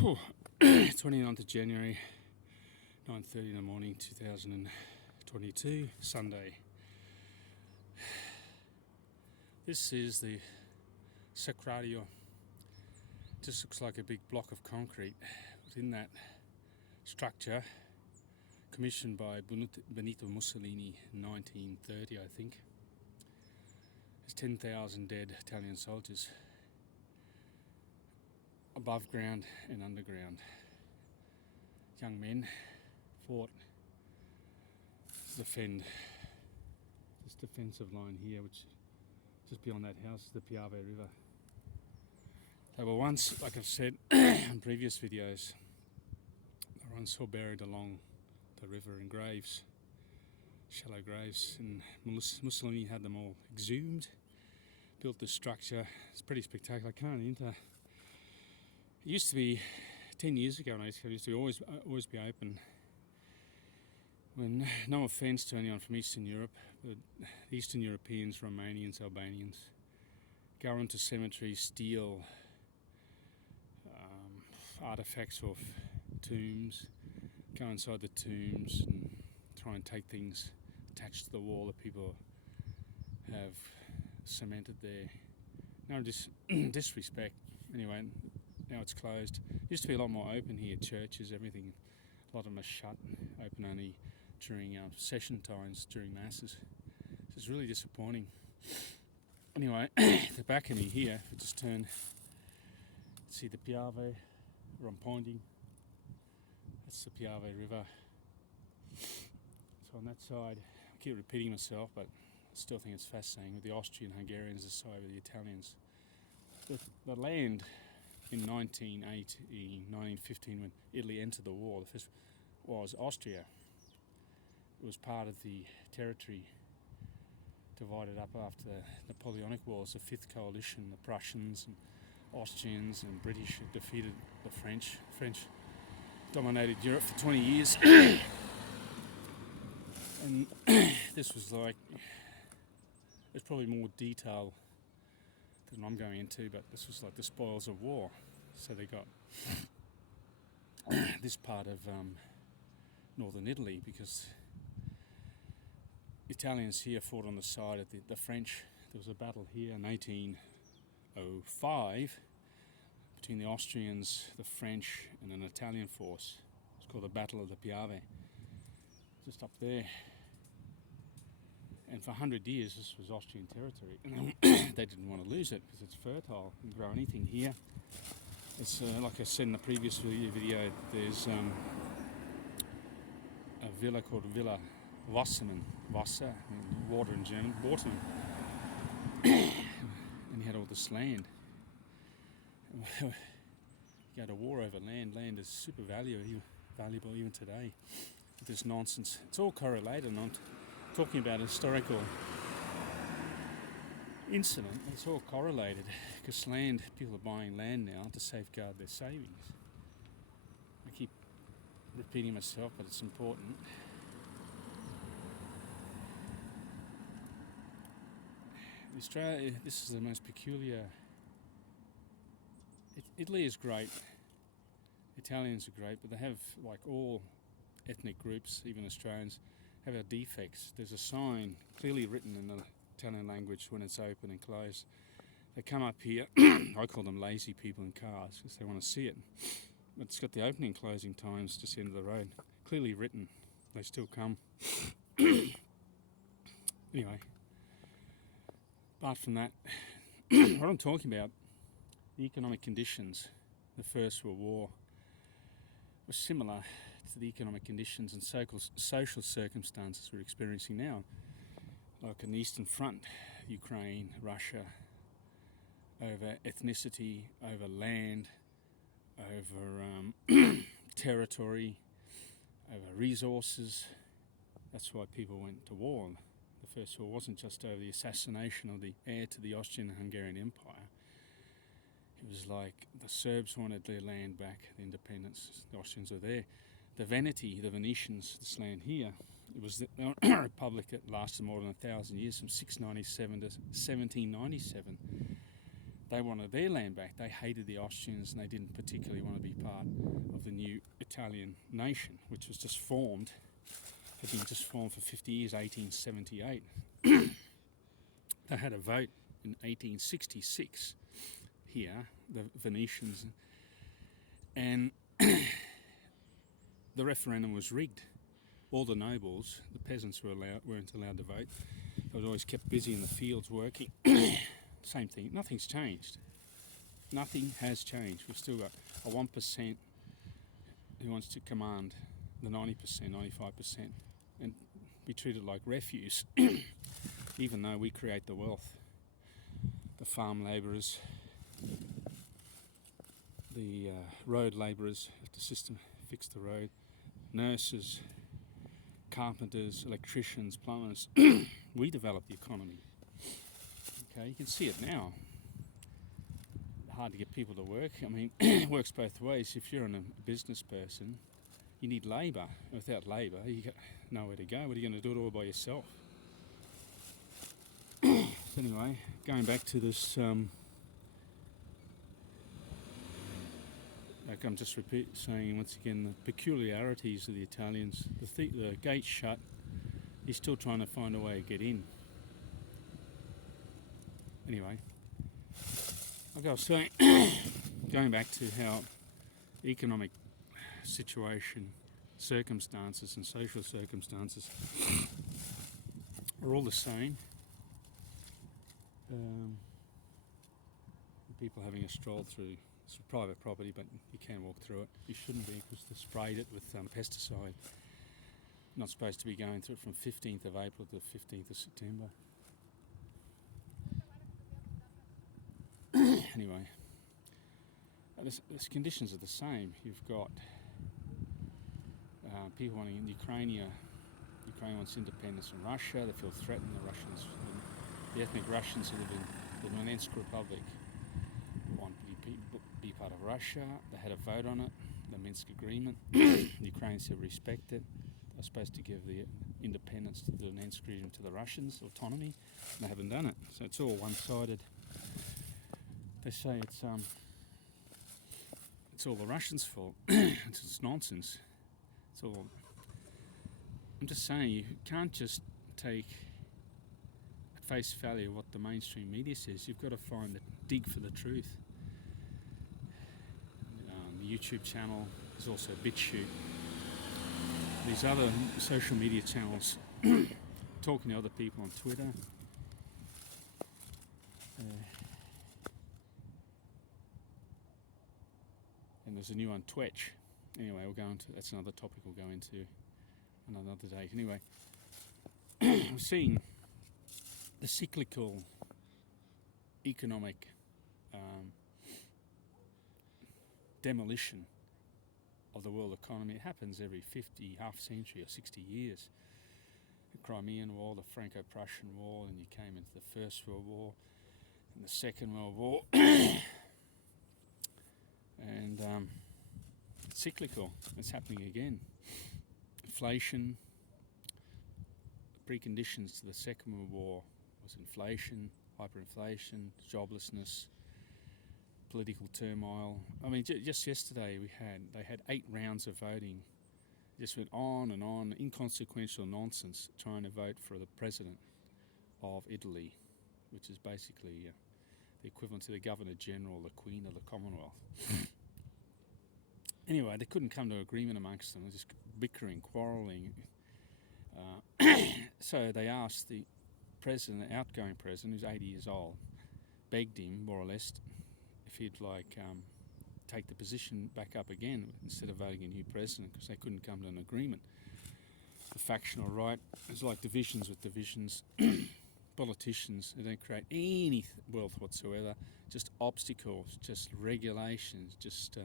Whew. 29th of January, 9:30 in the morning, 2022, Sunday. This is the Sacrario. Just looks like a big block of concrete. Within that structure, commissioned by Benito Mussolini in 1930, I think, there's 10,000 dead Italian soldiers, above ground and underground. Young men fought to defend this defensive line here, which just beyond that house is the Piave River. They were once, like I've said in previous videos, they were once all buried along the river in graves, shallow graves, and Mussolini had them all exhumed, built this structure. It's pretty spectacular. I can't enter. It used to be 10 years ago, it used to always be open. When, no offence to anyone from Eastern Europe, but Eastern Europeans, Romanians, Albanians, go into cemeteries, steal artifacts off tombs, go inside the tombs and try and take things attached to the wall that people have cemented there. No disrespect. Anyway, now it's closed. Used to be a lot more open here, churches, everything. A lot of them are shut, open only during session times, during masses. So it's really disappointing. Anyway, the balcony here, if we just turn, see the Piave, where I'm pointing. That's the Piave River. So on that side, I keep repeating myself, but I still think it's fascinating with the Austrian-Hungarians aside with the Italians. The land in 1915, when Italy entered the war, the first was Austria. It was part of the territory divided up after the Napoleonic Wars, the Fifth Coalition, the Prussians and Austrians and British had defeated the French. French dominated Europe for 20 years. And this was like, there's probably more detail than I'm going into, but this was like the spoils of war. So they got this part of northern Italy because Italians here fought on the side of the French. There was a battle here in 1805 between the Austrians, the French and an Italian force. It's called the Battle of the Piave, just up there. And for 100 years this was Austrian territory. And they didn't want to lose it because it's fertile. You can grow anything here. It's like I said in the previous video, there's a villa called Villa Wassermann, Wasser, water in German, Waterman. And he had all this land. You go to war over land. Land is super valuable even today. With this nonsense, it's all correlated. And I'm talking about a historical incident. It's all correlated because land, people are buying land now to safeguard their savings. I keep repeating myself, but it's important. Australia, this is the most peculiar. Italy is great, Italians are great, but they have, like all ethnic groups, even Australians, have our defects. There's a sign clearly written in the Italian language when it's open and closed. They come up here, I call them lazy people in cars because they want to see it. But it's got the opening and closing times just the end of the road. Clearly written, they still come. Anyway. Apart from that, what I'm talking about, the economic conditions, the First World War, were similar to the economic conditions and social circumstances we're experiencing now, like an Eastern Front, Ukraine, Russia, over ethnicity, over land, over territory, over resources. That's why people went to war. The First War wasn't just over the assassination of the heir to the Austrian-Hungarian Empire. It was like the Serbs wanted their land back, the independence. The Austrians were there. The Venetians, this land here, it was a republic that lasted more than 1,000 years, from 697 to 1797. they wanted their land back. They hated the Austrians and they didn't particularly want to be part of the new Italian nation, which was just formed, had been just formed for 50 years, 1878. They had a vote in 1866 here, the Venetians, and the referendum was rigged. All the nobles, the peasants weren't allowed to vote. They were always kept busy in the fields working. Same thing, nothing's changed. Nothing has changed. We've still got a 1% who wants to command the 90%, 95%, and be treated like refuse, even though we create the wealth. The farm labourers, the road labourers, if the system fix the road, nurses, carpenters, electricians, plumbers, we develop the economy. Okay, you can see it now. Hard to get people to work. I mean, it works both ways. If you're a business person, you need labour. Without labour, you got nowhere to go. What are you going to do it all by yourself? So anyway, going back to this, like I'm just saying once again, the peculiarities of the Italians. The gate's shut. He's still trying to find a way to get in. Anyway, like I was saying, going back to how economic situation, circumstances and social circumstances are all the same. People having a stroll through some private property, but you can walk through it. You shouldn't be, because they sprayed it with pesticide. Not supposed to be going through it from 15th of April to 15th of September. Anyway, the conditions are the same. You've got people wanting Ukraine wants independence from Russia. They feel threatened. The ethnic Russians who live in the Donetsk Republic want to be part of Russia. They had a vote on it, the Minsk Agreement. The Ukrainians said respect it. They're supposed to give the independence to the Donetsk region to the Russians, autonomy. They haven't done it, so it's all one-sided. They say it's all the Russians' fault. It's nonsense. It's all. I'm just saying, you can't just take at face value what the mainstream media says. You've got to dig for the truth. The YouTube channel is also BitChute. These other social media channels, talking to other people on Twitter. And there's a new one, Twitch. Anyway, that's another topic we'll go into another day. Anyway, we're seeing the cyclical economic demolition of the world economy. It happens every half century or 60 years. The Crimean War, the Franco-Prussian War, and you came into the First World War and the Second World War. And it's cyclical. It's happening again. Inflation. The preconditions to the Second World War was inflation, hyperinflation, joblessness, political turmoil. I mean, just yesterday they had 8 rounds of voting. It just went on and on, inconsequential nonsense, trying to vote for the president of Italy, which is basically the equivalent to the Governor General, the Queen of the Commonwealth. Anyway, they couldn't come to an agreement amongst them. They're just bickering, quarrelling. So they asked the outgoing president, who's 80 years old, begged him, more or less, if he'd take the position back up again instead of voting a new president, because they couldn't come to an agreement. The factional right is like divisions with divisions. Politicians, they don't create any wealth whatsoever, just obstacles, just regulations, just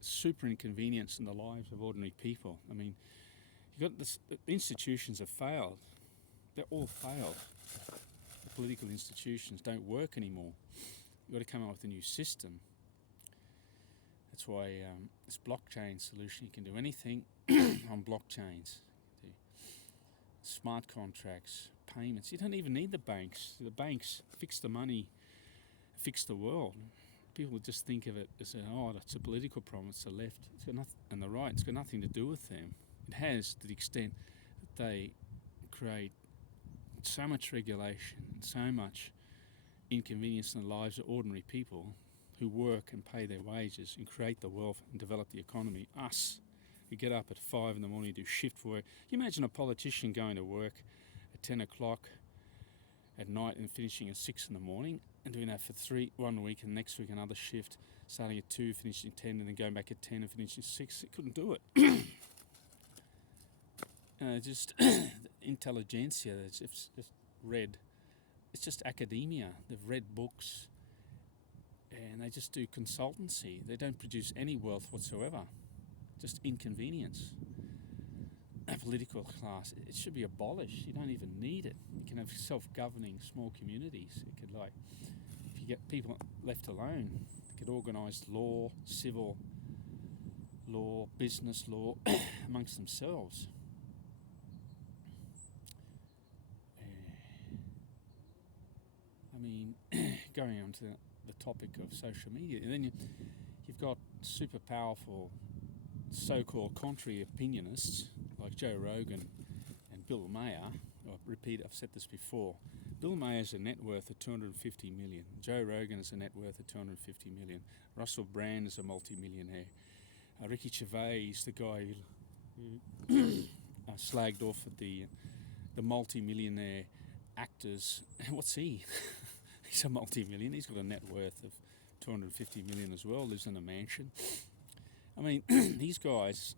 super inconvenience in the lives of ordinary people. I mean, you've got the institutions have failed. They're all failed. The political institutions don't work anymore. You've got to come up with a new system. That's why this blockchain solution, you can do anything on blockchains. Smart contracts, payments. You don't even need the banks. The banks fix the money, fix the world. People just think of it as, it's a political problem, it's the left and the right. It's got nothing to do with them. It has, to the extent that they create so much regulation, so much inconvenience in the lives of ordinary people who work and pay their wages and create the wealth and develop the economy. Us, who get up at 5 in the morning, do shift work. You imagine a politician going to work at 10 o'clock at night and finishing at 6 in the morning and doing that for 1 week, and next week another shift, starting at 2, finishing 10, and then going back at 10 and finishing 6. It couldn't do it. Just intelligentsia that's just read. It's just academia. They've read books and they just do consultancy. They don't produce any wealth whatsoever. Just inconvenience. A political class, it should be abolished. You don't even need it. You can have self-governing small communities. It could, if you get people left alone, they could organise law, civil law, business law amongst themselves. Going on to the topic of social media, and then you've got super powerful so-called contrary opinionists like Joe Rogan and Bill Maher. I've said this before. Bill Maher has a net worth of 250 million. Joe Rogan has a net worth of 250 million. Russell Brand is a multi-millionaire. Ricky Gervais, the guy who slagged off at the multi-millionaire actors. What's he? He's a multi-million. He's got a net worth of 250 million as well. Lives in a mansion. These guys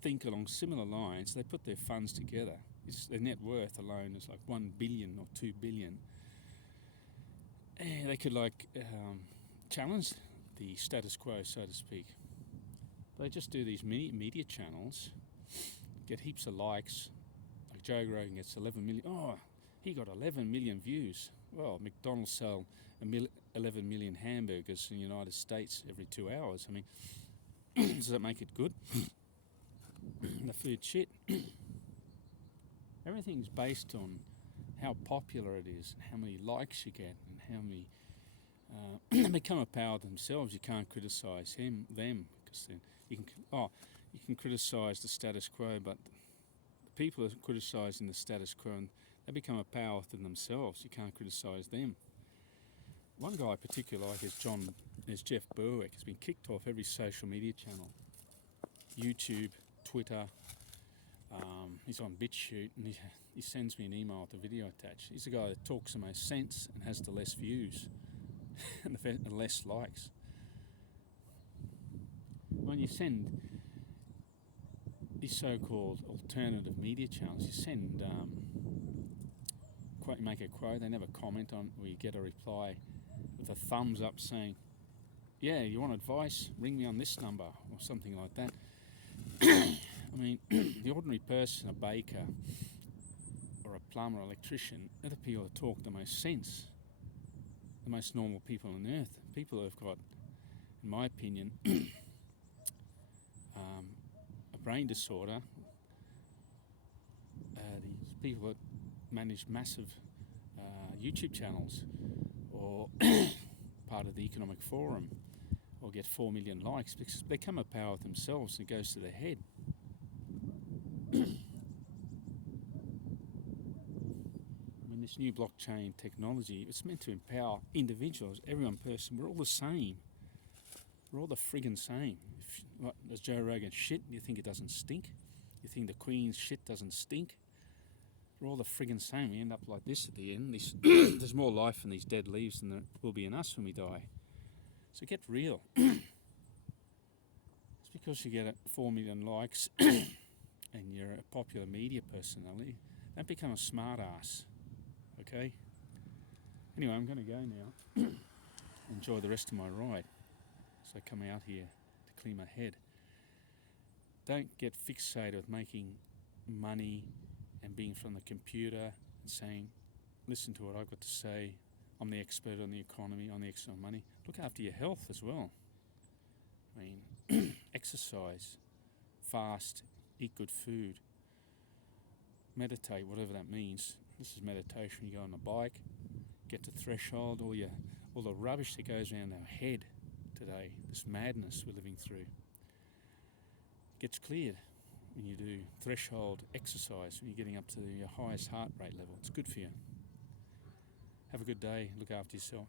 think along similar lines. They put their funds together. Their net worth alone is like 1 billion or 2 billion. And they could challenge the status quo, so to speak. They just do these media channels, get heaps of likes. Like Joe Rogan gets 11 million. Oh, he got 11 million views. Well, McDonald's sell 11 million hamburgers in the United States every 2 hours. Does that make it good? The food shit. Everything's based on how popular it is, and how many likes you get, and how many they become a power themselves. You can't criticise them because then you can criticise the status quo, but the people are criticising the status quo and they become a power within themselves. You can't criticise them. One guy I particularly like is Jeff Berwick. He's been kicked off every social media channel. YouTube, Twitter, he's on BitChute, and he sends me an email with a video attached. He's the guy that talks the most sense and has the less views and the less likes. When you send these so-called alternative media channels, you send make a quote, they never comment on it, or you get a reply with a thumbs up saying, yeah, you want advice? Ring me on this number, or something like that. The ordinary person, a baker, or a plumber, or electrician, they're the people that talk the most sense, the most normal people on earth. People who have got, in my opinion, a brain disorder. These people that manage massive YouTube channels, or part of the Economic Forum, or get 4 million likes, because they become a power of themselves and it goes to their head. This new blockchain technology, it's meant to empower individuals, everyone person. We're all the same. We're all the friggin' same. Does Joe Rogan shit? You think it doesn't stink? You think the Queen's shit doesn't stink? We're all the friggin' same. We end up like this at the end. There's more life in these dead leaves than there will be in us when we die. So get real. It's because you get 4 million likes and you're a popular media personality, don't become a smart ass. Okay? Anyway, I'm going to go now. Enjoy the rest of my ride. So I come out here to clear my head. Don't get fixated with making money and being from the computer and saying, listen to what I've got to say. I'm the expert on the economy, I'm the expert on money. Look after your health as well. Exercise, fast, eat good food, meditate, whatever that means. This is meditation. You go on a bike, get to threshold, all the rubbish that goes around our head today, this madness we're living through, gets cleared when you do threshold exercise, when you're getting up to your highest heart rate level. It's good for you. Have a good day. Look after yourself.